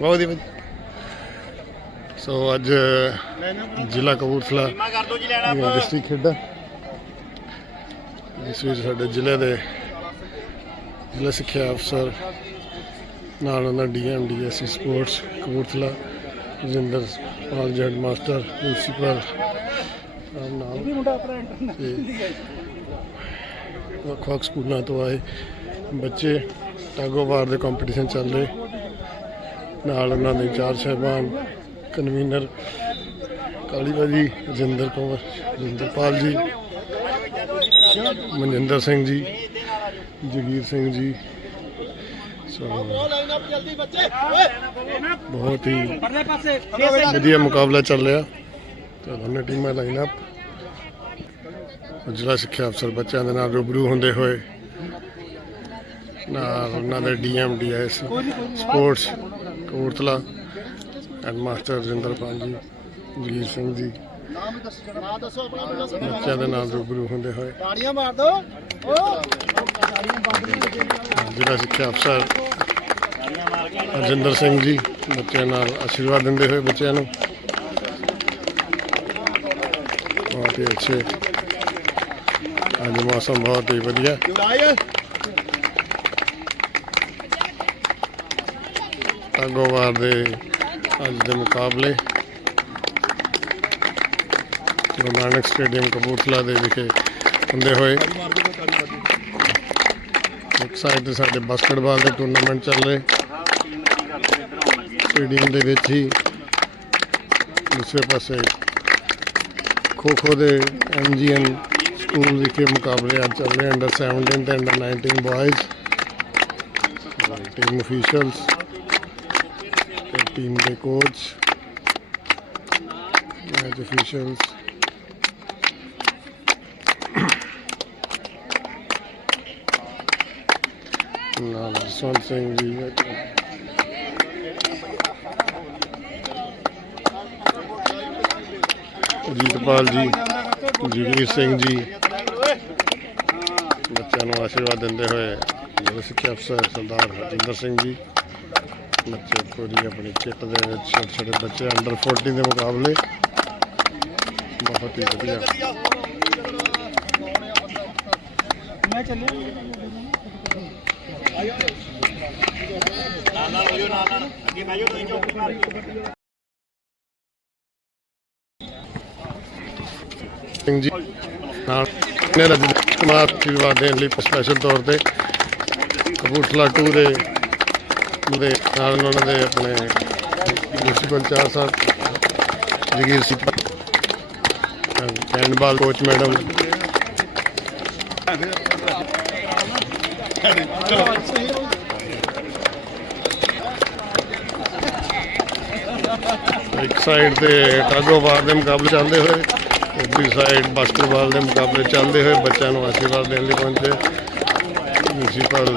ਬਹੁਤ ਹੀ ਵਧੀਆ। ਸੋ ਅੱਜ ਜ਼ਿਲ੍ਹਾ ਕਪੂਰਥਲਾ ਡਿਸਟ੍ਰਿਕਟ ਖੇਡਾਂ ਜਿਸ ਵਿੱਚ ਸਾਡੇ ਜ਼ਿਲ੍ਹੇ ਦੇ ਜ਼ਿਲ੍ਹਾ ਸਿੱਖਿਆ ਅਫਸਰ ਨਾਲ ਉਹਨਾਂ DM DSC sports Kapurthala Rajinder Pal Z master principal ਨਾਲ। ਵੱਖ ਵੱਖ ਸਕੂਲਾਂ ਤੋਂ ਆਏ ਬੱਚੇ। ਟਾਗੋਵਾਰ ਦੇ ਕੰਪੀਟੀਸ਼ਨ ਚੱਲ ਰਹੇ। ਨਾਲ ਉਹਨਾਂ ਦੇ ਚਾਰ ਸਾਹਿਬਾਨ ਕਨਵੀਨਰ ਕਾਲੀਬਾਜੀ, ਰਜਿੰਦਰ ਕੌਰ, ਰਜਿੰਦਰਪਾਲ ਜੀ ਮਨਿੰਦਰ ਸਿੰਘ ਜੀ, ਜਗੀਰ ਸਿੰਘ ਜੀ। ਸੋ ਬਹੁਤ ਹੀ ਵਧੀਆ ਮੁਕਾਬਲਾ ਚੱਲ ਰਿਹਾ। ਤਾਂ ਦੋਨੇ ਟੀਮਾਂ ਲਾਈਨ ਅਪ ਜ਼ਿਲ੍ਹਾ ਸਿੱਖਿਆ ਅਫਸਰ ਬੱਚਿਆਂ ਦੇ ਨਾਲ ਰੂਬਰੂ ਹੁੰਦੇ ਹੋਏ ਨਾਲ ਉਹਨਾਂ ਦੇ DM DS sports Kapurthala and master Rajinderpal ji Jagir Singh ਜੀ ਨਾ ਦੱਸੋ ਆਪਣਾ ਬੇਟਾ ਸਭ ਬੱਚਿਆਂ ਦੇ ਨਾਲ ਰੂਬਰੂ ਹੁੰਦੇ ਹੋਏ। ਤਾੜੀਆਂ ਮਾਰ ਦੋ। ਓ। ਜ਼ਿਲ੍ਹਾ ਸਿੱਖਿਆ ਅਫਸਰ ਅਰਜਿੰਦਰ ਸਿੰਘ ਜੀ ਬੱਚਿਆਂ ਨਾਲ ਆਸ਼ੀਰਵਾਦ ਦਿੰਦੇ ਹੋਏ ਬੱਚਿਆਂ ਨੂੰ। ਬਹੁਤ ਹੀ ਅੱਛੇ। ਅੱਜ ਮੌਸਮ ਬਹੁਤ ਹੀ ਵਧੀਆ। ਆਇਆ ਵਾਰ ਦੇ ਅੱਜ ਦੇ ਮੁਕਾਬਲੇ ਗੁਰੂ ਨਾਨਕ ਸਟੇਡੀਅਮ ਕਪੂਰਥਲਾ ਦੇ ਵਿਖੇ ਹੁੰਦੇ ਹੋਏ। ਇੱਕ ਸਾਈਡ ਤੇ ਸਾਡੇ ਬਾਸਕਟਬਾਲ ਦੇ ਟੂਰਨਾਮੈਂਟ ਚੱਲ ਰਹੇ। ਸਟੇਡੀਅਮ ਦੇ ਵਿੱਚ ਹੀ ਦੂਸਰੇ ਪਾਸੇ ਖੋ ਖੋ ਦੇ ਐਮਜੀਐਨ ਸਕੂਲ ਵਿਖੇ ਮੁਕਾਬਲੇ ਅੱਜ ਚੱਲ ਰਹੇ। ਅੰਡਰ 17 ਤੇ under 19 boys team officials team ਦੇ ਕੋਚ ਮੈਚ ਅਫੀਸ਼ੀਅਲਸ ਨਾਲ ਜਸਵੰਤ ਸਿੰਘ ਜੀ ਅਜੀਤਪਾਲ ਜੀ ਜਗੀਰ ਸਿੰਘ ਜੀ ਬੱਚਿਆਂ ਨੂੰ ਆਸ਼ੀਰਵਾਦ ਦਿੰਦੇ ਹੋਏ ਜ਼ਿਲ੍ਹਾ ਸਿੱਖਿਆ ਅਫਸਰ ਸਰਦਾਰ ਹਰਜਿੰਦਰ ਸਿੰਘ ਜੀ। ਬੱਚੇ ਪੂਰੀ ਆਪਣੀ ਕਿੱਟ ਦੇ ਵਿੱਚ ਛੋਟੇ ਛੋਟੇ ਬੱਚੇ ਅੰਡਰ 14 ਦੇ ਮੁਕਾਬਲੇ। ਬਹੁਤ ਹੀ ਵਧੀਆ। ਮੈਂ ਚੱਲਿਆ ਸਿੰਘ ਜੀ ਨਾਲ ਨੇ ਰਜਤ ਕੁਮਾਰ ਆਸ਼ੀਰਵਾਦ ਦੇਣ ਲਈ ਸਪੈਸ਼ਲ ਤੌਰ ਤੇ ਕਪੂਰਥਲਾ ਟੂ ਦੇ ਦੇ ਨਾਲ ਉਹਨਾਂ ਦੇ ਆਪਣੇ ਪ੍ਰਿੰਸੀਪਲ ਚਾਰ ਸਾਹਿਬ Jagir Singh handball coach madam ਇੱਕ ਸਾਈਡ ਤੇ ਟਾਗੋਵਾਰ ਦੇ ਮੁਕਾਬਲੇ ਚੱਲਦੇ ਹੋਏ, ਦੂਜੀ ਸਾਈਡ ਬਾਸਕਟਬਾਲ ਦੇ ਮੁਕਾਬਲੇ ਚੱਲਦੇ ਹੋਏ ਬੱਚਿਆਂ ਨੂੰ ਆਸ਼ੀਰਵਾਦ ਦੇਣ ਲਈ ਪਹੁੰਚੇ। ਪ੍ਰਿੰਸੀਪਲ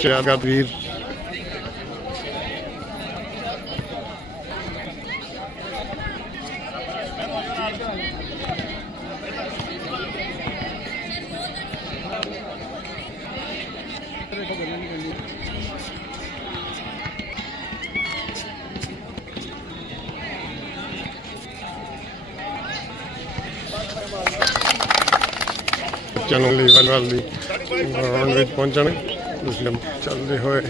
ਸ਼ਿਆਗਾ ਵੀਰ। ਚੈਨਲ ਲਈ ਵੱਲ ਦੀ ਗਰਾਊਂਡ ਵਿੱਚ ਪਹੁੰਚਣ। ਇਸ ਚੱਲਦੇ ਹੋਏ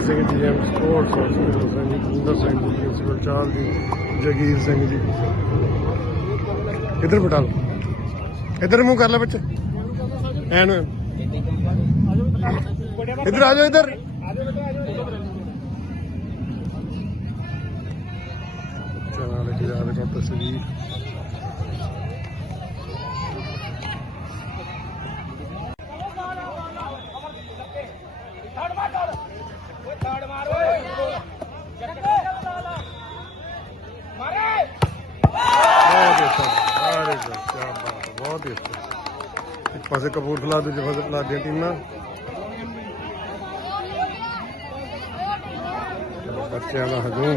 ਉਸਤਾਦ Singh ji M sports hospital Singh Jinder Singh ji principal ਚਾਲ ਜੀ, ਜਗੀਰ ਸਿੰਘ ਜੀ। ਇੱਧਰ ਬਿਠਾ ਲਓ। ਇੱਧਰ ਮੂੰਹ ਕਰ ਲੈ ਬੱਚੇ। ਐਨ ਇੱਧਰ ਆ ਜਾਓ, ਇੱਧਰ। ਚਲਾ ਲੈ ਜਾ ਰਿਹਾ ਤਸਵੀਰ ਬਹੁਤ ਹੀ ਅੱਛਾ ਵੈਰੀ ਗੁੱਡ ਕੀ ਬਾਤ ਹੈ, ਬਹੁਤ ਹੀ ਅੱਛਾ ਇੱਕ ਪਾਸੇ ਕਪੂਰਥਲਾ ਦੂਜੇ ਪਾਸੇ ਦੀਆਂ ਟੀਮਾਂ। ਬੱਚਿਆਂ ਦਾ ਹਜੂਮ।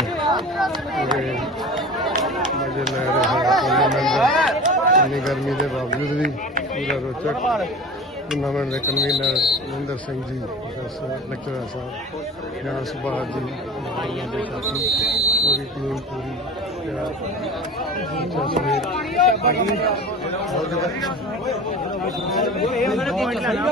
ਮਜ਼ੇ ਲੈ ਰਹੇ ਟੂਰਨਾਮੈਂਟ ਇੰਨੀ ਗਰਮੀ ਦੇ ਬਾਵਜੂਦ ਵੀ ਪੂਰਾ ਰੋਚਕ ਟੂਰਨਾਮੈਂਟ ਦੇ convener Mahinder Singh ji professor lecturer ਸਾਹਿਬ ਗਿਆਨ ਸੁਭਾਸ਼ ਜੀ ਇਹ ਉਹਨਾਂ ਨੇ ਪੁਆਇੰਟ ਲੈਣਾ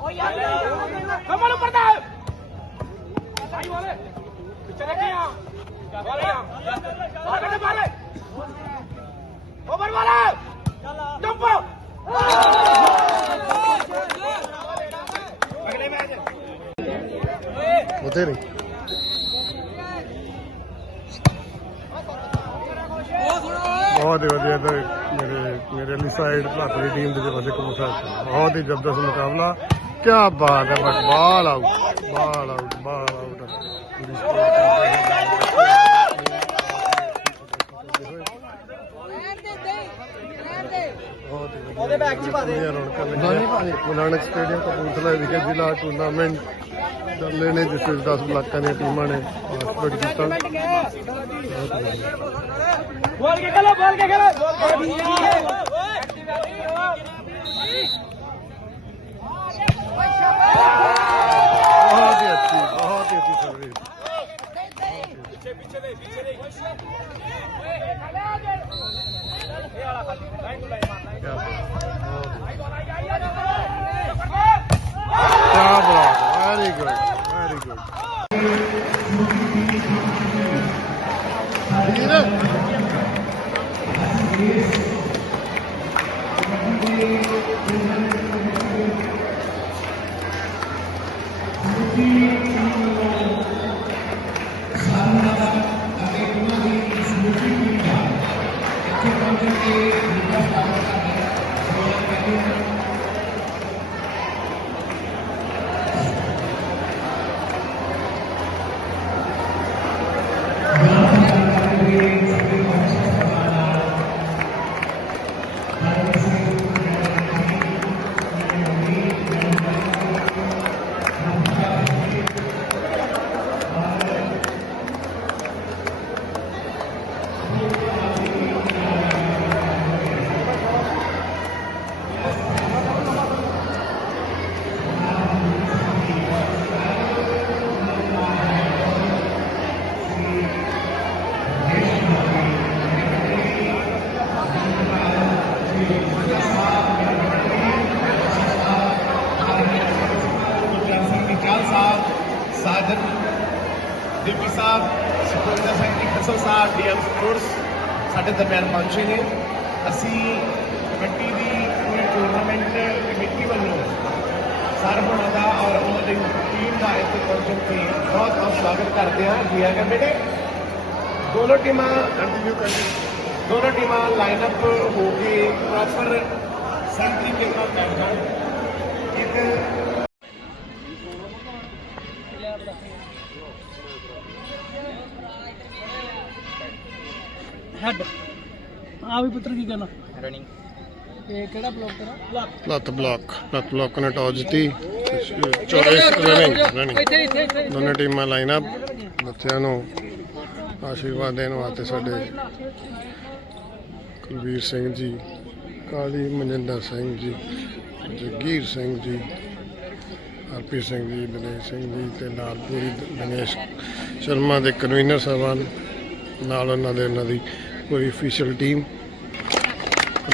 ਓ ਯਾਰ ਕਮਲ ਉੱਪਰ ਦਾ ਸਾਈ ਵਾਲੇ ਚਲੇ ਗਏ ਆ ਵਾਲੇ ਆ ਆ ਗੱਡੇ ਵਾਲੇ ਓਵਰ ਵਾਲੇ ਚੱਲ ਜੰਪ ਬਥੇਰੇ। ਬਹੁਤ ਹੀ ਵਧੀਆ ਤੇ ਮੇਰੇ ਮੇਰੇ ਲਈ ਸਾਈਡ ਭਾਰਤ ਦੀ ਟੀਮ ਦੇ ਵਿੱਚ ਕਬੂਤਰ ਬਹੁਤ ਹੀ ਜ਼ਬਰਦਸਤ ਮੁਕਾਬਲਾ। ਕੀ ਬਾਤ ਹੈ, ਬਸ ball out ball out ball out ਪੂਰੀ score ਬਹੁਤ ਦੀਆਂ ਰੌਣਕਾਂ ਲੱਗੀਆਂ ਗੁਰਨਾਨਕ ਸਟੇਡੀਅਮ ਕਪੂਰਥਲਾ ਵਿਖੇ ਜ਼ਿਲ੍ਹਾ ਟੂਰਨਾਮੈਂਟ ਚੱਲੇ ਨੇ ਜਿਸ ਵਿੱਚ 10 ਲੱਖਾਂ ਦੀਆਂ ਟੀਮਾਂ ਨੇ ਪਾਰਟਿਸਪੇਟ ਕੀਤਾ। ਬੋਲ ਕੇ ਖੇਲੋ ਬੋਲ ਕੇ ਖੇਲੋ। ਬੋਲ ਕੇ ਬਹੁਤ ਹੀ ਅੱਛੀ ਬਹੁਤ ਹੀ ਅੱਛੀ ਸਰਵਿਸ ਖਸਲ ਸਾਹਿਬ ਡੀਐਮ ਸਪੋਰਟਸ ਸਾਡੇ ਦਰਮਿਆਨ ਪਹੁੰਚੇ ਨੇ। ਅਸੀਂ ਕਬੱਡੀ ਦੀ ਪੂਰੀ ਟੂਰਨਾਮੈਂਟ ਕਮੇਟੀ ਵੱਲੋਂ ਸਰ ਹੋਣਾ ਦਾ ਔਰ ਉਹਨਾਂ ਦੀ ਟੀਮ ਦਾ ਇੱਥੇ ਪਹੁੰਚਣ ਤੇ ਬਹੁਤ ਬਹੁਤ ਸਵਾਗਤ ਕਰਦੇ ਹਾਂ। ਜੀ ਆਇਆਂ ਬੇਟੇ? ਦੋਨੋਂ ਟੀਮਾਂ ਕੰਟੀਨਿਊ ਕੰਟੀਨਿਊ ਦੋਨੋਂ ਟੀਮਾਂ ਲਾਈਨ ਅਪ ਹੋ ਕੇ ਪ੍ਰੋਪਰ ਸੈਂਟਰੀ ਦੇ ਨਾਲ ਬੈਠ ਜਾਣ ਇੱਕ ਹੈਡ ਆ ਵੀ ਪੁੱਤਰ ਕੀ ਕਰਨਾ ਰਨਿੰਗ ਇਹ ਕਿਹੜਾ ਬਲੌਕ ਤੇਰਾ? ਲੱਤ ਬਲਾਕ ਲੱਤ ਬਲਾਕ ਨੇ ਟਾਸ ਜਿੱਤੀ ਚੌਇਸ ਰਨਿੰਗ ਰਨਿੰਗ ਦੋਨੇ ਟੀਮਾਂ ਲਾਈਨ ਅਪ ਬੱਚਿਆਂ ਨੂੰ ਆਸ਼ੀਰਵਾਦ ਦੇਣ ਵਾਸਤੇ ਸਾਡੇ ਕੁਲਵੀਰ ਸਿੰਘ ਜੀ ਕਾਲੀ ਮਨਿੰਦਰ ਸਿੰਘ ਜੀ ਜਗੀਰ ਸਿੰਘ ਜੀ ਹਰਪ੍ਰੀਤ ਸਿੰਘ ਜੀ ਦਿਨੇਸ਼ ਸਿੰਘ ਜੀ ਤੇ ਨਾਲ ਪੂਰੀ ਦਿਨੇਸ਼ ਸ਼ਰਮਾ ਦੇ ਕਨਵੀਨਰ ਸਾਹਿਬਾਨ ਨਾਲ ਉਹਨਾਂ ਦੇ ਉਹਨਾਂ ਦੀ ਕੋਈ ਅਫੀਸ਼ੀਅਲ ਟੀਮ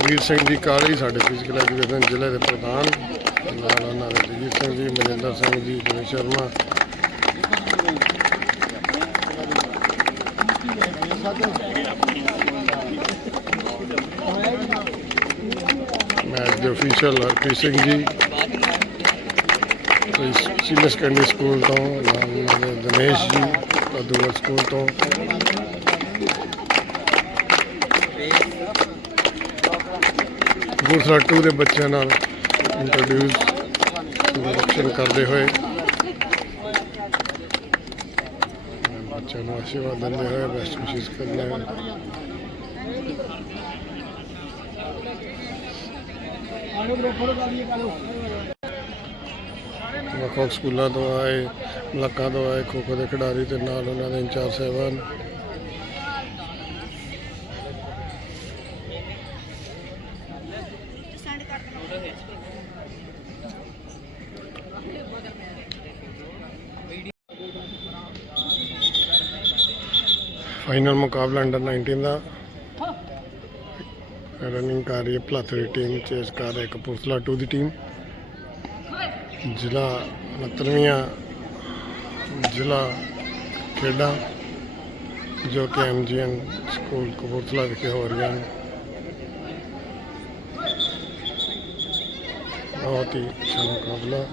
ਵੀਰ ਸਿੰਘ ਜੀ ਕਾਲੀ ਸਾਡੇ ਫਿਜ਼ੀਕਲ ਐਜੂਕੇਸ਼ਨ ਜ਼ਿਲ੍ਹੇ ਦੇ ਪ੍ਰਧਾਨ। ਨਾਲ ਉਹਨਾਂ ਦੇ ਜਗਜੀਤ ਸਿੰਘ ਜੀ ਮਨਿੰਦਰ ਸਿੰਘ ਜੀ ਜੈ ਸ਼ਰਮਾ। ਮੈਚ ਦੇ official Harpreet Singh ji. Senior secondary school ਤੋਂ, ਨਾਲ ਦਿਨੇਸ਼ ਜੀ ਅਦੂਰ ਸਕੂਲ ਤੋਂ। ਕਪੂਰਥਲਾ ਟੂ ਦੇ ਬੱਚਿਆਂ ਨਾਲ ਇੰਟਰੋਡਿਊਸ ਇੰਟਰੋਡਕਸ਼ਨ ਕਰਦੇ ਹੋਏ। ਬੱਚਿਆਂ ਨੂੰ ਆਸ਼ੀਰਵਾਦ ਦਿੰਦੇ ਹੋਏ ਬੈਸਟ ਵਿਸ਼ੇਸ ਕਰਦੇ ਹੋਏ। ਵੱਖ ਵੱਖ ਸਕੂਲਾਂ ਤੋਂ ਆਏ ਮਲੱਕਾਂ ਤੋਂ ਆਏ ਖੋ ਖੋ ਦੇ ਖਿਡਾਰੀ ਤੇ ਨਾਲ ਉਹਨਾਂ ਦੇ ਇੰਚਾਰਜ ਸਾਹਿਬਾਨ। ਫਾਈਨਲ ਮੁਕਾਬਲਾ ਅੰਡਰ 19 ਦਾ। ਰਨਿੰਗ ਕਰ ਰਹੀ ਹੈ ਭਲਾਤਰੀ ਟੀਮ ਚੇਸ ਕਰ ਰਹੀ ਹੈ ਕਪੂਰਥਲਾ 2 ਦੀ ਟੀਮ ਜ਼ਿਲ੍ਹਾ 69ਵੀਆਂ ਜ਼ਿਲ੍ਹਾ ਖੇਡਾਂ, ਜੋ ਕਿ ਐਮਜੀਐਨ ਸਕੂਲ ਕਪੂਰਥਲਾ ਵਿਖੇ ਹੋ ਰਹੀਆਂ ਹਨ ਬਹੁਤ ਹੀ ਅੱਛਾ ਮੁਕਾਬਲਾ।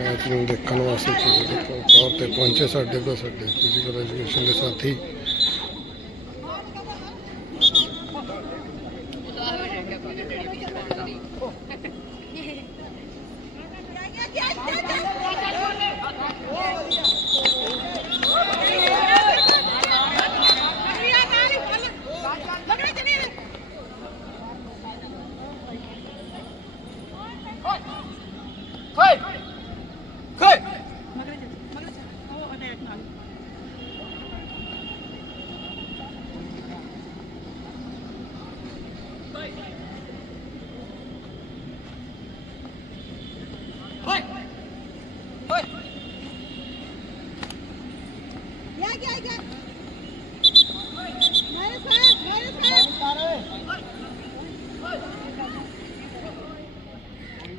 ਮੈਚ ਨੂੰ ਦੇਖਣ ਵਾਸਤੇ ਤੌਰ ਤੇ ਪਹੁੰਚੇ ਸਾਡੇ ਕੋਲ, ਸਾਡੇ ਫਿਜ਼ੀਕਲ ਐਜੂਕੇਸ਼ਨ ਦੇ ਸਾਥੀ। ਖੋਏ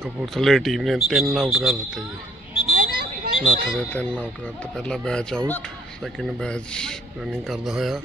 ਕਪੂਰਥਲੇ ਟੀਮ ਨੇ ਤਿੰਨ ਆਊਟ ਕਰ ਦਿੱਤੇ ਜੀ. ਨੱਥ ਦੇ ਤਿੰਨ ਆਊਟ ਕਰ ਦਿੱਤੇ। ਪਹਿਲਾ batch out second batch running ਕਰਦਾ ਹੋਇਆ।